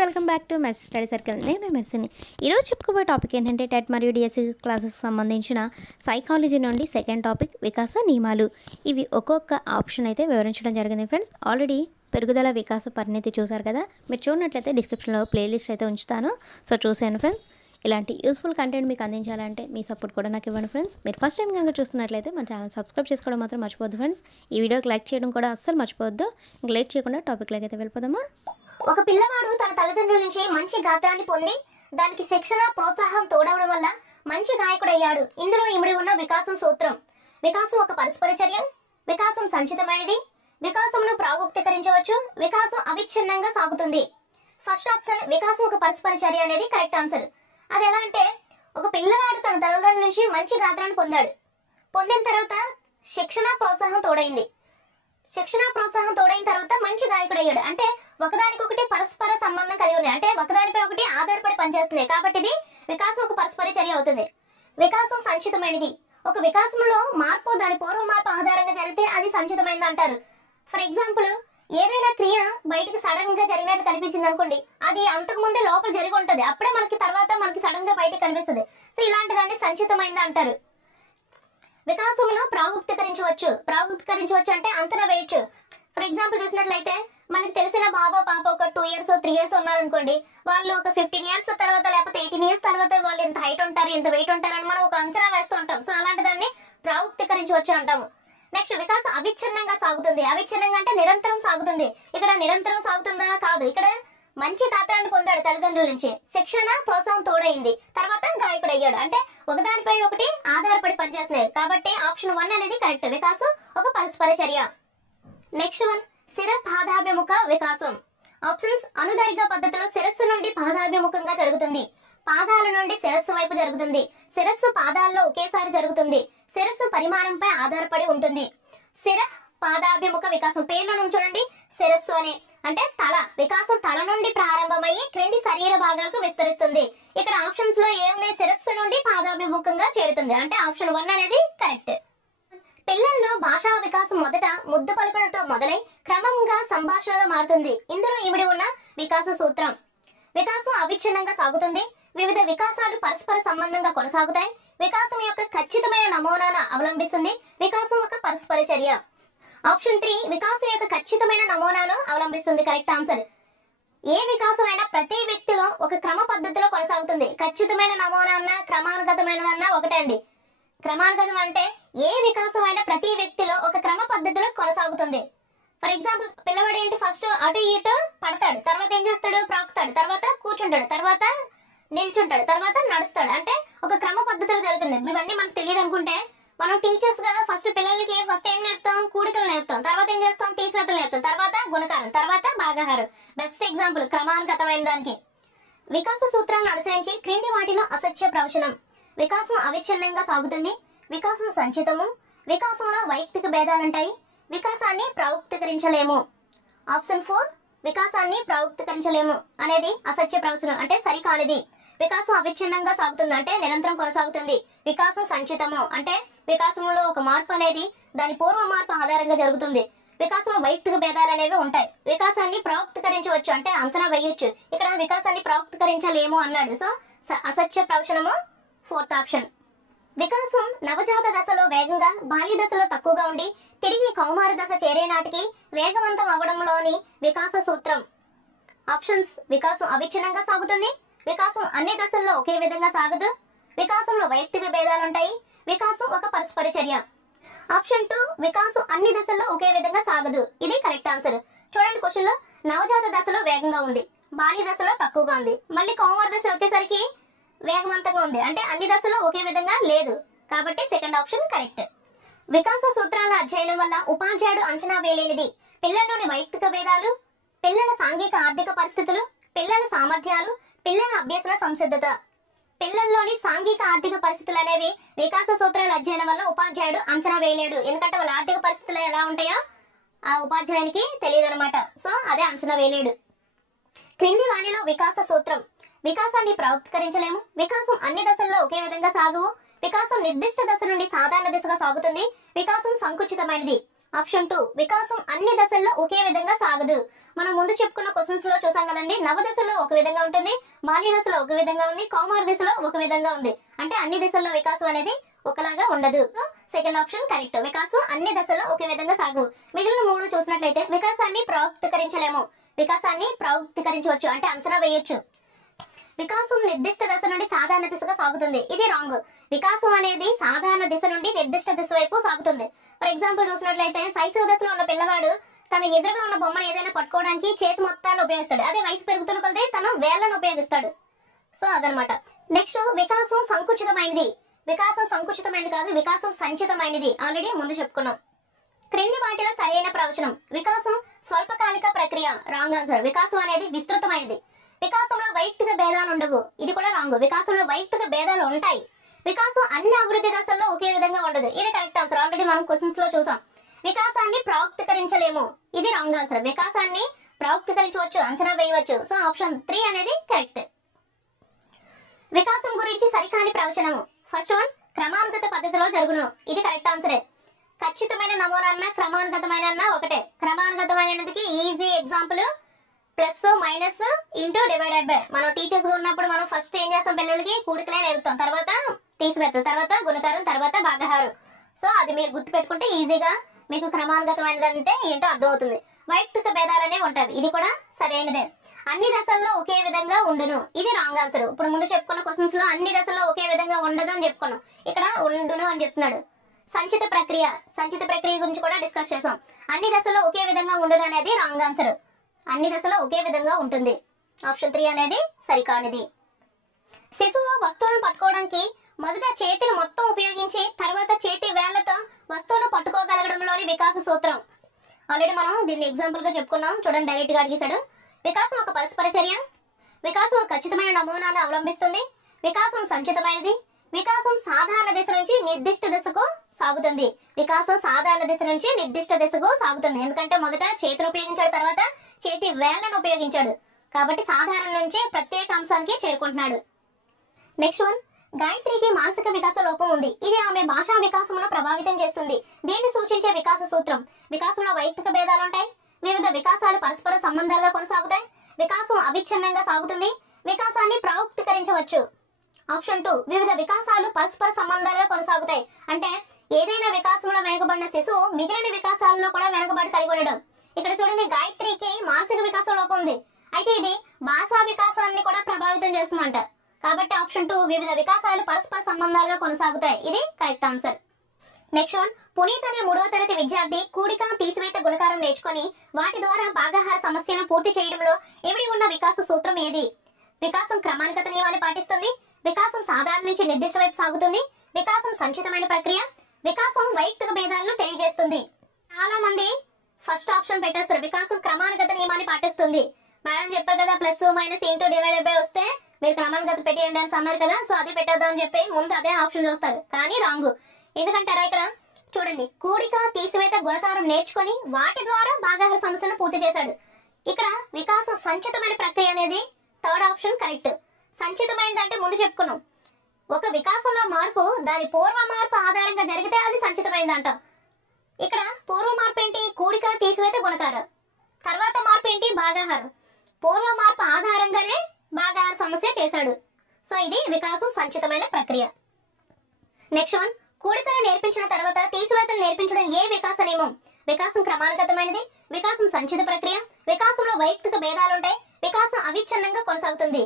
Welcome back to mess study circle. నేను మీ మెస్ని ఈరోజు చెప్పుకోబోయే టాపిక్ ఏంటంటే టెట్ మరియు డిఎస్సి క్లాసెస్ సంబంధించిన సైకాలజీ నుండి సెకండ్ టాపిక్ వికాస నియమాలు. ఇవి ఒక్కొక్క ఆప్షన్ అయితే వివరించడం జరిగింది ఫ్రెండ్స్. ఆల్రెడీ పెరుగుదల వికాస పరిణితి చూసారు కదా? మీరు చూడనట్లయితే డిస్క్రిప్షన్లో ప్లేలిస్ట్ అయితే ఉంచుతాను. సో చూసాను ఫ్రెండ్స్. ఇలాంటి యూస్ఫుల్ కంటెంట్ మీకు అందించాలంటే మీ సపోర్ట్ కూడా నాకు ఇవ్వండి ఫ్రెండ్స్. మీరు ఫస్ట్ టైం కనుక చూస్తున్నట్లయితే మన ఛానల్ సబ్స్క్రైబ్ చేసుకోవడం మాత్రం మర్చిపోద్దు ఫ్రెండ్స్. ఈ వీడియోకి లైక్ చేయడం కూడా అస్సలు మర్చిపోవద్దు. ఇంకా లేట్ చేయకుండా టాపిక్లోకి అయితే వెళ్ళిపోదామా? ఒక పిల్లవాడు తన తల్లిదండ్రుల నుంచి మంచి గాత్రాన్ని పొంది దానికి శిక్షణ ప్రోత్సాహం తోడవడం వల్ల మంచి గాయకుడయ్యాడు. ఇందులో ఇమిడి ఉన్న వికాసం సూత్రం. వికాసం ఒక పరస్పర చర్య. వికాసం సంచితమైనది. వికాసంను ప్రాగుక్తీకరించవచ్చు. వికాసం అవిచ్ఛిన్నంగా సాగుతుంది. ఫస్ట్ ఆప్షన్ వికాసం ఒక పరస్పర చర్య అనేది కరెక్ట్ ఆన్సర్ అది ఎలా అంటే ఒక పిల్లవాడు తన తల్లిదండ్రుల నుంచి మంచి గాత్రాన్ని పొందాడు. పొందిన తర్వాత శిక్షణ ప్రోత్సాహం తోడైంది. శిక్షణ ప్రోత్సాహం తోడైన తర్వాత మంచి గాయకుడు అయ్యాడు అంటే ఒకదానికొకటి పరస్పర సంబంధం కలిగి ఉన్నాయి. అంటే ఒకదానిపై ఒకటి ఆధారపడి పనిచేస్తున్నాయి. కాబట్టి ఇది వికాసం ఒక పరస్పర చర్య అవుతుంది. వికాసం సంచితమైనది. ఒక వికాసంలో మార్పు దాని పూర్వ మార్పు ఆధారంగా జరిగితే అది సంచితమైనది అంటారు. ఫర్ ఎగ్జాంపుల్ ఏదైనా క్రియ బయటికి సడన్గా జరిగినట్టు కనిపించింది అనుకోండి అది అంతకు ముందే లోపల జరిగి ఉంటది. అప్పుడే మనకి తర్వాత మనకి సడన్గా బయటకు కనిపిస్తుంది. సో ఇలాంటి దాన్ని సంచితమైనది అంటారు. వికాసమును ప్రాగుక్తీకరించవచ్చు ప్రాగుక్తీకరించవచ్చు అంటే అంచనా వేయొచ్చు. ఫర్ ఎగ్జాంపుల్ చూసినట్లయితే మనకి తెలిసిన బాబో పాప ఒక టూ ఇయర్స్ త్రీ ఇయర్స్ ఉన్నారనుకోండి. వాళ్ళు ఒక ఫిఫ్టీన్ ఇయర్స్ తర్వాత లేకపోతే ఎయిటీన్ ఇయర్స్ తర్వాత వాళ్ళు ఎంత హైట్ ఉంటారు ఎంత వెయిట్ ఉంటారు అని మనం ఒక అంచనా వేస్తూ ఉంటాం. సో అలాంటి దాన్ని ప్రాగుక్తీకరించవచ్చు అంటాము. నెక్స్ట్ వికాసం అవిచ్ఛిన్నంగా సాగుతుంది. అవిచ్ఛిన్నంగా అంటే నిరంతరం సాగుతుంది. ఇక్కడ నిరంతరం సాగుతుందా? కాదు. ఇక్కడ మంచి గాత్రాన్ని పొందాడు తల్లిదండ్రుల నుంచి. శిక్షణ ప్రోత్సాహం తోడైంది తర్వాత గాయకుడు అయ్యాడు అంటే ఒకదానిపై ఒకటి ఆధారపడి పనిచేస్తున్నాయి కాబట్టి ఆప్షన్ వన్ అనేది కరెక్ట్. వికాసం ఒక పరస్పర చర్య. నెక్స్ట్ వన్ శిర పాదాభిముఖ వికాసం. ఆప్షన్స్ అనుదైర్ఘ పద్ధతిలో శిరస్సు నుండి పాదాభిముఖంగా జరుగుతుంది. పాదాల నుండి శిరస్సు వైపు జరుగుతుంది. శిరస్సు పాదాల్లో ఒకేసారి జరుగుతుంది. శిరస్సు పరిమాణంపై ఆధారపడి ఉంటుంది. శిర పాదాభిముఖ వికాసం. పేర్ల నుంచి చూడండి. శిరస్సు అని అంటే తల వికాసం తల నుండి ప్రారంభమయ్యి క్రింది శరీర భాగాలకు విస్తరిస్తుంది. ఇక్కడ ఆప్షన్స్లో ఏముంది శిరస్సు నుండి పాదాభిముఖంగా చేరుతుంది. అంటే ఆప్షన్ వన్ అనేది కరెక్ట్. పిల్లల్లో భాషా వికాసం మొదట ముద్దు పలుకులతో మొదలై క్రమంగా సంభాషణగా మారుతుంది. ఇందులో ఇమిడి ఉన్న వికాస సూత్రం. వికాసం అవిచ్ఛిన్నంగా సాగుతుంది. వివిధ వికాసాలు పరస్పర సంబంధంగా కొనసాగుతాయి. వికాసం యొక్క ఖచ్చితమైన నమూనాను అవలంబిస్తుంది. వికాసం ఒక పరస్పర చర్య. ఆప్షన్ త్రీ వికాసం యొక్క ఖచ్చితమైన నమూనాను అవలంబిస్తుంది. Correct answer. ఏ వికాసం అయినా ప్రతి వ్యక్తిలో ఒక క్రమ పద్ధతిలో కొనసాగుతుంది. ఖచ్చితమైన నమూనా అన్న క్రమానుగతమైనదన్నా ఒకటే అండి. క్రమానుగతం అంటే ఏ వికాసం అయినా ప్రతి వ్యక్తిలో ఒక క్రమ పద్ధతిలో కొనసాగుతుంది. ఫర్ ఎగ్జాంపుల్ పిల్లవాడు ఏంటి? ఫస్ట్ అటు ఇటు పడతాడు. తర్వాత ఏం చేస్తాడు? ప్రాకుతాడు. తర్వాత కూర్చుంటాడు. తర్వాత నిల్చుంటాడు. తర్వాత నడుస్తాడు. అంటే ఒక క్రమ పద్ధతిలో జరుగుతుంది. ఇవన్నీ మనకు తెలియదు అనుకుంటే మనం టీచర్స్గా ఫస్ట్ పిల్లలకి ఫస్ట్ ఏం నేర్పుతాం? కూడికలు నేర్పుతాం. తర్వాత ఏం చేస్తాం? తీసివేతలు నేర్పుతాం. తర్వాత గుణకారం తర్వాత భాగహారం. బెస్ట్ ఎగ్జాంపుల్ క్రమానుగతమైన దానికి. వికాస సూత్రాలను అనుసరించి క్రింది వాటిలో అసత్య ప్రవచనం. వికాసం అవిచ్ఛిన్నంగా సాగుతుంది. వికాసం సంచితము. వికాసంలో వైయక్తిక భేదాలుంటాయి. వికాసాన్ని ప్రవక్తీకరించలేము. ఆప్షన్ ఫోర్ వికాసాన్ని ప్రవక్తీకరించలేము అనేది అసత్య ప్రవచనం. అంటే సరికానిది. వికాసం అవిచ్ఛిన్నంగా సాగుతుంది. అంటే నిరంతరం కొనసాగుతుంది. వికాసం సంచితము. అంటే వికాసంలో ఒక మార్పు అనేది దాని పూర్వ మార్పు ఆధారంగా జరుగుతుంది. వికాసంలో వైయక్తిక భేదాలు అనేవి ఉంటాయి. వికాసాన్ని ప్రవక్తీకరించవచ్చు అంటే అంచనా వేయొచ్చు. ఇక్కడ వికాసాన్ని ప్రవక్తీకరించలేము అన్నాడు. సో అసత్య ప్రవచనము ఫోర్త్ ఆప్షన్. వికాసం నవజాత దశలో వేగంగా బాల్య దశలో తక్కువగా ఉండి తిరిగి కౌమార దశ చేరే నాటికి వేగవంతం అవ్వడంలోని వికాస సూత్రం. ఆప్షన్స్ వికాసం అవిచ్ఛిన్నంగా సాగుతుంది. వికాసం అన్ని దశల్లో ఒకే విధంగా సాగదు. వికాసంలో వైయక్తిక భేదాలుంటాయి. వికాసం ఒక పరస్పర చర్య. ఆప్షన్ టూ వికాసం అన్ని దశల్లో ఒకే విధంగా సాగదు. ఇది కరెక్ట్ ఆన్సర్ చూడండి క్వశ్చన్లో నవజాత దశలో వేగంగా ఉంది. బాల్య దశలో తక్కువగా ఉంది. మళ్ళీ కౌమార దశ వచ్చేసరికి వేగవంతంగా ఉంది. అంటే అన్ని దశలో ఒకే విధంగా లేదు. కాబట్టి సెకండ్ ఆప్షన్ కరెక్ట్ వికాస సూత్రాల అధ్యయనం వల్ల ఉపాధ్యాయుడు అంచనా వేయలేనిది. పిల్లల్లోని వైయక్తిక భేదాలు పిల్లల సాంఘిక ఆర్థిక పరిస్థితులు పిల్లల సామర్థ్యాలు పిల్లల అభ్యసన సంసిద్ధత. పిల్లల్లోని సాంఘిక ఆర్థిక పరిస్థితులు అనేవి వికాస సూత్రాల అధ్యయనం వల్ల ఉపాధ్యాయుడు అంచనా వేయలేడు. ఎందుకంటే వాళ్ళ ఆర్థిక పరిస్థితులు ఎలా ఉంటాయో ఆ ఉపాధ్యాయునికి తెలియదు అనమాట సో అదే అంచనా వేయలేడు. క్రింది వాణిలో వికాస సూత్రం. వికాసాన్ని ప్రవక్తీకరించలేము. వికాసం అన్ని దశల్లో ఒకే విధంగా సాగువు. వికాసం నిర్దిష్ట దశ నుండి సాధారణ దిశగా సాగుతుంది. వికాసం సంకుచితమైనది. Option two. వికాసం అన్ని దశల్లో ఒకే విధంగా సాగదు. మనం ముందు చెప్పుకున్న క్వశ్చన్స్లో చూసాం కదండి. నవ దశలో ఒక విధంగా ఉంటుంది బాల్య దశలో ఒక విధంగా ఉంది కౌమార దశలో ఒక విధంగా ఉంది. అంటే అన్ని దశల్లో వికాసం అనేది ఒకలాగా ఉండదు. సెకండ్ ఆప్షన్ కరెక్ట్ వికాసం అన్ని దశల్లో ఒకే విధంగా సాగు. మిగిలిన మూడు చూసినట్లయితే వికాసాన్ని ప్రవక్తీకరించలేము వికాసాన్ని ప్రవక్తీకరించవచ్చు అంటే అంచనా వేయొచ్చు. వికాసం నిర్దిష్ట దశ నుండి సాధారణ దిశగా సాగుతుంది. ఇది రాంగ్ వికాసం అనేది సాధారణ దిశ నుండి నిర్దిష్ట దిశ వైపు సాగుతుంది. ఫర్ ఎగ్జాంపుల్ చూసినట్లయితే శైశవ దశలో ఉన్న పిల్లవాడు తన ఎదురుగా ఉన్న బొమ్మను ఏదైనా పట్టుకోవడానికి చేతి మొత్తాన్ని ఉపయోగిస్తాడు. అదే వయసు పెరుగుతున్న కొద్దీ తను వేళ్ళను ఉపయోగిస్తాడు. సో అదనమాట. నెక్స్ట్ వికాసం సంకుచితమైనది. వికాసం సంకుచితమైనది కాదు వికాసం సంచితమైనది. ఆల్రెడీ ముందు చెప్పుకున్నాం. క్రింది వాటిలో సరైన ప్రవచనం. వికాసం స్వల్పకాలిక ప్రక్రియ. రాంగ్ ఆన్సర్ వికాసం అనేది విస్తృతమైనది. వికాసంలో వైయక్తిక భేదాలు ఉండవు. ఇది కూడా రాంగ్ వికాసంలో వైయక్తిక భేదాలు ఉంటాయి. వికాసం అన్ని అభివృద్ధి దశల్లో ఒకే విధంగా ఉండదు. ఇది కరెక్ట్ ఆన్సర్ ఆల్రెడీ మనం క్వశ్చన్స్లో చూసాం. వికాసాన్ని ప్రవక్తీకరించలేము ఇది రాంగ్ ఆన్సర్. వికాసాన్ని ప్రవక్తీకరించవచ్చు అంచనా వేయవచ్చు. సో ఆప్షన్ త్రీ అనేది కరెక్ట్. వికాసం గురించి సరికాని ప్రవచనము. ఫస్ట్ వన్ క్రమానుగత పద్ధతిలో జరుగును. ఇది కరెక్ట్ ఆన్సరే. ఖచ్చితమైన నమూనా క్రమానుగతమైన ఒకటే. క్రమానుగతమైనదికి easy example plus minus into divided by. మనం టీచర్స్గా ఉన్నప్పుడు మనం ఫస్ట్ ఏం చేస్తాం పిల్లలకి? కూడికలే నేర్పుతాం. తర్వాత తీసివేస్తాం తర్వాత గుణకారం తర్వాత భాగహారం. సో అది మీరు గుర్తు పెట్టుకుంటే ఈజీగా మీకు క్రమానుగతమైనది అంటే ఏంటో అర్థమవుతుంది. వైయక్తిక భేదాలనే ఉంటాయి. ఇది కూడా సరైనదే. అన్ని దశల్లో ఒకే విధంగా ఉండును. ఇది రాంగ్ ఆన్సర్ ఇప్పుడు ముందు చెప్పుకున్న క్వశ్చన్స్లో అన్ని దశల్లో ఒకే విధంగా ఉండదు అని చెప్పుకున్నాం. ఇక్కడ ఉండును అని చెప్తున్నాడు. సంచిత ప్రక్రియ. సంచిత ప్రక్రియ గురించి కూడా డిస్కస్ చేసాం. అన్ని దశల్లో ఒకే విధంగా ఉండును అనేది రాంగ్ ఆన్సర్ అన్ని దశలో ఒకే విధంగా ఉంటుంది. ఆప్షన్ త్రీ అనేది సరికానిది. శిశువు వస్తువులను పట్టుకోవడానికి మొదట చేతిని మొత్తం ఉపయోగించి తర్వాత చేతి వేళ్ళతో వస్తువును పట్టుకోగలగడంలోని వికాస సూత్రం. ఆల్రెడీ మనం దీన్ని ఎగ్జాంపుల్గా చెప్పుకున్నాం. చూడండి డైరెక్ట్గా అడిగేశాడు. వికాసం ఒక పరస్పర చర్య. వికాసం ఒక ఖచ్చితమైన నమూనాను అవలంబిస్తుంది. వికాసం సంచితమైనది. వికాసం సాధారణ దిశ నుంచి నిర్దిష్ట దిశకు సాగుతుంది. వికాసం సాధారణ దిశ నుంచి నిర్దిష్ట దిశకు సాగుతుంది. ఎందుకంటే మొదట చేతిని ఉపయోగించాడు తర్వాత చేతి వేళ్ళను ఉపయోగించాడు. కాబట్టి సాధారణ నుంచి ప్రత్యేక అంశానికి చేరుకుంటున్నాడు. నెక్స్ట్ వన్ గాయత్రికి మానసిక వికాస లోపం ఉంది. ఇది ఆమె భాషా వికాసమును ప్రభావితం చేస్తుంది. దీన్ని సూచించే వికాస సూత్రం వికాసంలో వైయక్తిక భేదాలు ఉంటాయి. వివిధ వికాసాలు పరస్పర సంబంధాలుగా కొనసాగుతాయి. వికాసం అవిచ్ఛిన్నంగా సాగుతుంది. వికాసాన్ని ప్రవక్తీకరించవచ్చు ఆప్షన్ టూ వివిధ వికాసాలు పరస్పర సంబంధాలుగా కొనసాగుతాయి. అంటే ఏదైనా వికాసంలో వెనుకబడిన శిశువు మిగిలిన వికాసాలలో కూడా వెనుకబడి కలిగి ఉండడం. ఇక్కడ చూడండి గాయత్రికి మానసిక వికాసం లోపం ఉంది. అయితే ఇది భాషా వికాసాన్ని కూడా ప్రభావితం చేస్తుందంట. కాబట్టి ఆప్షన్ టూ వివిధ వికాసాలు పరస్పర సంబంధాలుగా కొనసాగుతాయి. ఇది correct answer. Next one Puneeth అనే మూడవ తరగతి విద్యార్థి కూడిక తీసివేత గుణకారం నేర్చుకొని వాటి ద్వారా భాగాహార సమస్యలను పూర్తి చేయడంలో ఇవిడి ఉన్న వికాస సూత్రం ఏది? వికాసం క్రమానుగత నియమాన్ని పాటిస్తుంది. వికాసం సాధారణ నుంచి నిర్దిష్ట వైపు సాగుతుంది. వికాసం సంచితమైన ప్రక్రియ. వికాసం వైయక్తిక భేదాలను తెలియజేస్తుంది. చాలా మంది ఫస్ట్ ఆప్షన్ పెట్టేస్తారు. వికాసం క్రమానుగత నియమాన్ని పాటిస్తుంది. మేడం చెప్పారు కదా plus minus into divided by వస్తే మీరు క్రమానుగత పెట్టేయండి అని అన్నారు కదా సో అది పెట్టేద్దాం అని చెప్పి ముందు అదే ఆప్షన్ చూస్తారు. కానీ రాంగ్. ఎందుకంటారా ఇక్కడ? చూడండి. కూడిక తీసివేత గుణకారం నేర్చుకొని వాటి ద్వారా భాగాహార సమస్యను పూర్తి చేశాడు. ఇక్కడ వికాసం సంచితమైన ప్రక్రియ అనేది థర్డ్ ఆప్షన్ కరెక్ట్ సంచితమైనది అంటే ముందు చెప్పుకున్నాం. ఒక వికాసంలో మార్పు దాని పూర్వ మార్పు ఆధారంగా జరిగితే అది సంచితమైనది అంటాం ఇక్కడ పూర్వ మార్పు ఏంటి? కూడిక తీసివేత గుణకారం. తర్వాత మార్పు ఏంటి? భాగాహారం. పూర్వ మార్పు ఆధారంగానే బాగా సమస్య చేశాడు. సో ఇది వికాసం సంచితమైన ప్రక్రియ. నెక్స్ట్ వన్ కూడికలు నేర్పించిన తర్వాత తీసివేతలు నేర్పించడం ఏ వికాస నియమం? వికాసం క్రమానుగతమైనది వికాసం సంచిత ప్రక్రియ వికాసంలో వైయక్తిక భేదాలుంటాయి వికాసం అవిచ్ఛిన్నంగా కొనసాగుతుంది.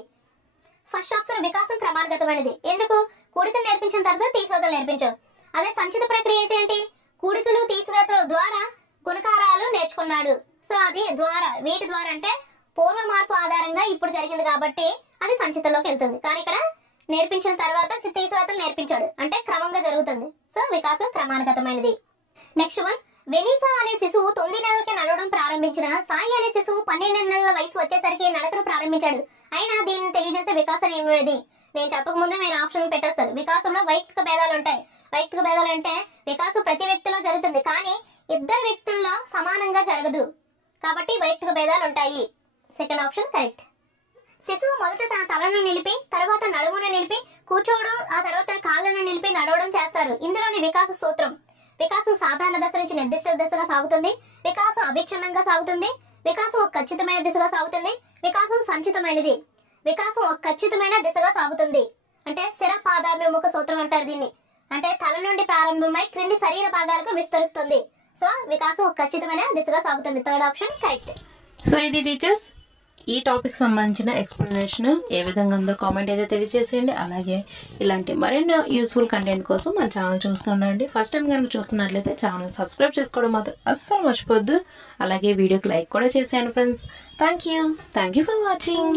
ఫస్ట్ ఆప్షన్ వికాసం క్రమానుగతమైనది. ఎందుకు? కూడికలు నేర్పించిన తర్వాత తీసివేతలు నేర్పించావు. అదే సంచిత ప్రక్రియ అయితే ఏంటి? కూడికలు తీసివేతల ద్వారా గుణకారాలు నేర్చుకున్నాడు. సో అది ద్వారా వీటి ద్వారా అంటే పూర్వ మార్పు ఆధారంగా ఈ జరిగింది కాబట్టి అది సంచితలోకి వెళ్తుంది. కానీ ఇక్కడ నేర్పించిన తర్వాత తీసివేతలు నేర్పించాడు. అంటే క్రమంగా జరుగుతుంది. సో వికాసం క్రమానుగతమైనది నెక్స్ట్ వన్ వెనీసా అనే శిశువు తొమ్మిది నెలలకి నడవడం ప్రారంభించిన సాయి అనే శిశువు పన్నెండు నెలల వయసు వచ్చేసరికి నడకను ప్రారంభించాడు. అయినా దీన్ని తెలియజేసే వికాసం ఏమేది నేను చెప్పకముందే మీరు ఆప్షన్ పెట్టేస్తారు. వికాసంలో వైయక్తిక భేదాలు ఉంటాయి. వైయక్తిక భేదాలు అంటే వికాసం ప్రతి వ్యక్తిలో జరుగుతుంది. కానీ ఇద్దరు వ్యక్తుల్లో సమానంగా జరగదు. కాబట్టి వైయక్తిక భేదాలు ఉంటాయి. సెకండ్ ఆప్షన్ కరెక్ట్ శిశువు మొదట తన తలను నిలిపి తర్వాత నడుమును నిలిపి కూర్చోవడం ఆ తర్వాత కాళ్ళను నిలిపి నడవడం చేస్తారు. ఇందులోని వికాస సూత్రం. వికాసం సాధారణ దశ నుంచి నిర్దిష్ట దశగా సాగుతుంది. వికాసం అవిచ్ఛిన్నంగా సాగుతుంది. వికాసం ఒక ఖచ్చితమైన దిశగా సాగుతుంది. వికాసం సంచితమైనది. వికాసం ఒక ఖచ్చితమైన దిశగా సాగుతుంది. అంటే స్థిర పాదాభిముఖ సూత్రం అంటారు దీన్ని. అంటే తల నుండి ప్రారంభమై క్రింది శరీర భాగాలకు విస్తరిస్తుంది. సో వికాసం ఒక ఖచ్చితమైన దిశగా సాగుతుంది. థర్డ్ ఆప్షన్ కరెక్ట్ సో ఇది టీచర్స్ ఈ టాపిక్ సంబంధించిన ఎక్స్ప్లెనేషన్ ఏ విధంగా ఉందో కామెంట్ అయితే తెలియజేసేయండి. అలాగే ఇలాంటి మరిన్ని యూస్ఫుల్ కంటెంట్ కోసం మన ఛానల్ చూస్తుండండి ఫస్ట్ టైం కనుక చూస్తున్నట్లయితే ఛానల్ సబ్స్క్రైబ్ చేసుకోవడం మాత్రం అస్సలు మర్చిపోద్దు అలాగే వీడియోకి లైక్ కూడా చేసేయండి friends thank you thank you for watching